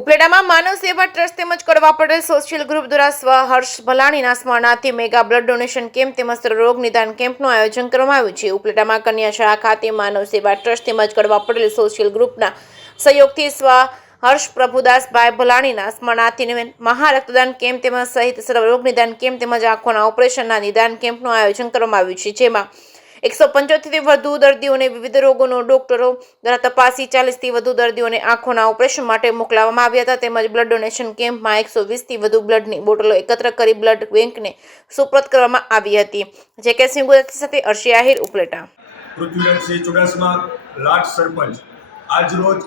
ઉપલેટામાં માનવ સેવા ટ્રસ્ટ તેમજ કડવા પટેલ સોશિયલ ગ્રુપ દ્વારા સ્વ હર્ષ ભલાણીના સ્મરણાર્થે મેગા બ્લડ ડોનેશન કેમ્પ તેમજ રોગ નિદાન કેમ્પનું આયોજન કરવામાં આવ્યું છે। ઉપલેટામાં કન્યા શાળા ખાતે માનવ સેવા ટ્રસ્ટ તેમજ કડવા પટેલ સોશિયલ ગ્રુપના સહયોગથી સ્વ હર્ષ પ્રભુદાસભાઈ ભલાણીના સ્મરણાર્થે મહા રક્તદાન કેમ્પ તેમજ સહિત રોગ નિદાન કેમ્પ તેમજ આંખોના ઓપરેશનના નિદાન કેમ્પનું આયોજન કરવામાં આવ્યું છે, જેમાં 175 થી વધુ દર્દીઓને વિવિધ રોગોનો ડોક્ટરો દ્વારા તપાસી 40 થી વધુ દર્દીઓને આંખોના ઓપરેશન માટે મોકલવામાં આવ્યા હતા। તેમજ બ્લડ ડોનેશન કેમ્પમાં 120 થી વધુ બ્લડની બોટલો એકત્ર કરી બ્લડ બેંકને સુપ્રત કરવામાં આવી હતી। જે કે સિંહ ગુજરાતી સાથે અર્શી આહિર ઉપલેટા। પૃથ્વીરાજસિંહ ચુડાસમા લાટ સરપંચ આજ રોજ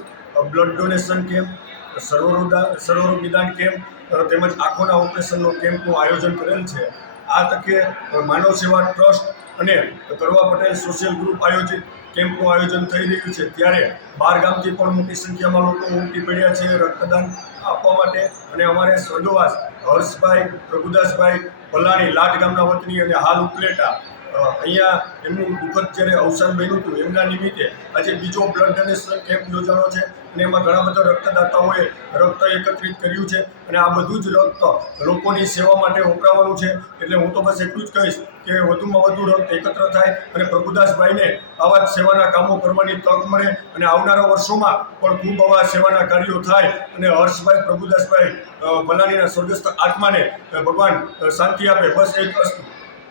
બ્લડ ડોનેશન કેમ્પ, સર્વરોગ નિદાન કેમ્પ તેમજ આંખોના ઓપરેશનનો કેમ્પનું આયોજન કરેલ છે। આ તકે માનવ સેવા ટ્રસ્ટ અને કડવા પટેલ સોશિયલ ગ્રુપ આયોજિત કેમ્પનું આયોજન થઈ રહ્યું છે, ત્યારે બહાર ગામથી પણ મોટી સંખ્યામાં લોકો ઉમટી પડ્યા છે રક્તદાન આપવા માટે। અને અમારે સ્વર્ગવાસ હર્ષભાઈ પ્રભુદાસભાઈ ભલાણી લાટ ગામના વતની અને હાલ ઉપલેટા અહીંયા એમનું દુઃખદ જ્યારે અવસાન બન્યું હતું, એમના નિમિત્તે આજે બીજો બ્લડ ડોનેશન કેમ્પ યોજાનો છે અને એમાં ઘણા બધા રક્તદાતાઓએ રક્ત એકત્રિત કર્યું છે અને આ બધું જ રક્ત લોકોની સેવા માટે વપરાવાનું છે। એટલે હું તો બસ એટલું જ કહીશ કે વધુમાં વધુ રક્ત એકત્ર થાય અને પ્રભુદાસભાઈને આવા જ સેવાના કામો કરવાની તક મળે અને આવનારા વર્ષોમાં પણ ખૂબ આવા સેવાના કાર્યો થાય અને હર્ષભાઈ પ્રભુદાસભાઈ ભલાણીના સ્વર્ગસ્થ આત્માને ભગવાન શાંતિ આપે। બસ એક વસ્તુ